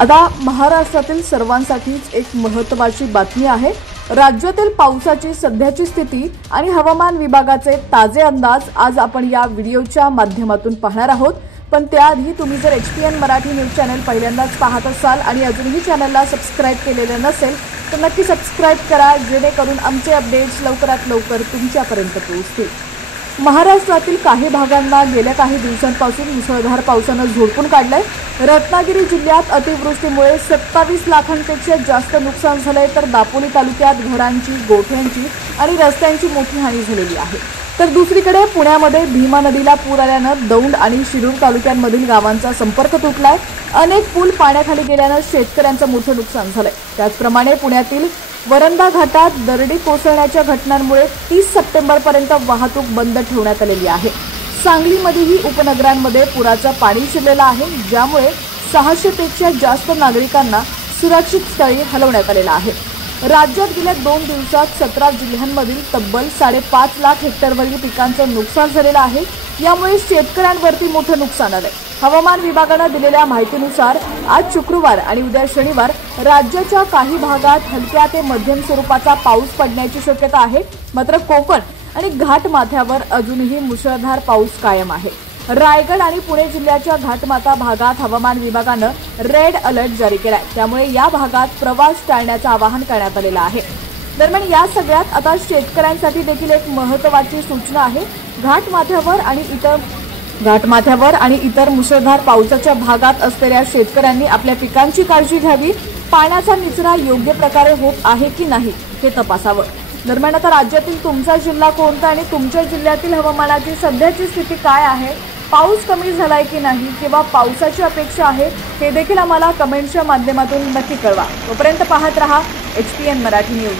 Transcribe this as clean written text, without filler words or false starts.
आता महाराष्ट्रातील सर्वांसाठीच एक महत्त्वाची बातमी आहे। राज्यातील पावसाची सध्याची स्थिती आणि हवामान विभागाचे ताजे अंदाज आज आपण या व्हिडिओच्या माध्यमातून पाहणार आहोत। पण त्याआधी तुम्ही जर HPN मराठी न्यूज चॅनल पहिल्यांदाच पाहत असाल आणि अजूनही चॅनलला सबस्क्राइब केलेले नसेल तर नक्की सबस्क्राइब करा, जेणेकरून आमचे अपडेट्स लवकरात लवकर तुमच्यापर्यंत पोहोचतील। महाराष्ट्रातील काही भागांना गेल्या काही दिवसांपासून मुसळधार पावसाने झोडपून काढलंय। रत्नागिरी जिल्ह्यात अतिवृष्टीमुळे 27 लाखांपेक्षा जास्त नुकसान झालंय, तर दापोली तालुक्यात घरांची, गोठ्यांची आणि रस्त्यांची मोठी हानी झालेली आहे। तर दुसरीकडे पुण्यामध्ये भीमा नदीला पूर आल्यानं दौंड आणि शिरूर तालुक्यांमधील गावांचा संपर्क तुटलाय। अनेक पूल पाण्याखाली गेल्यानं शेतकऱ्यांचं मोठं नुकसान झालंय। त्याचप्रमाणे पुण्यातील वरंदा घाटात दरडी कोसळण्याच्या घटनांमुळे 30 सप्टेंबरपर्यंत वाहतूक बंद ठेवण्यात आलेली आहे। सांगलीमध्येही उपनगरांमध्ये पुराचं पाणी शिरलेलं आहे, ज्यामुळे 600 पेक्षा जास्त नागरिकांना सुरक्षित स्थळी हलवण्यात आलेलं आहे। राज्यात गेल्या 2 दिवसात 17 जिल्ह्यांमधील तब्बल 5.5 लाख हेक्टरवरील पिकांचं नुकसान झालेलं आहे। यामुळे शेतकऱ्यांवरती मोठं नुकसान आलंय। हवामान विभागानं दिलेल्या माहितीनुसार आज शुक्रवार आणि उद्या शनिवार राज्याच्या काही भागात हलक्या ते मध्यम स्वरूपाचा पाऊस पडण्याची शक्यता आहे। मात्र कोकण आणि घाटमाथ्यावर अजूनही मुसळधार पाऊस कायम आहे। रायगड आणि पुणे जिल्ह्याच्या घाटमाथा भागात हवामान विभागानं रेड अलर्ट जारी केलाय, त्यामुळे या भागात प्रवास टाळण्याचं आवाहन करण्यात आलेलं आहे। दरम्यान या सगळ्यात आता शेतकऱ्यांसाठी देखील एक महत्त्वाची सूचना आहे। घाटमाथ्यावर आणि इतर मुसळधार पावसाच्या भागात असलेल्या शेतकऱ्यांनी आपल्या पिकांची काळजी घ्यावी। पाण्याचा निचरा योग्य प्रकारे होत आहे की नाही हे तपासावं। दरम्यान आता राज्यातील तुमचा जिल्हा कोणता आणि तुमच्या जिल्ह्यातील हवामानाची सध्याची स्थिती काय आहे, पाऊस कमी झालाय की नाही किंवा पावसाची अपेक्षा आहे, हे देखील आम्हाला कमेंटच्या माध्यमातून नक्की कळवा। तोपर्यंत पाहत रहा HPN मराठी न्यूज।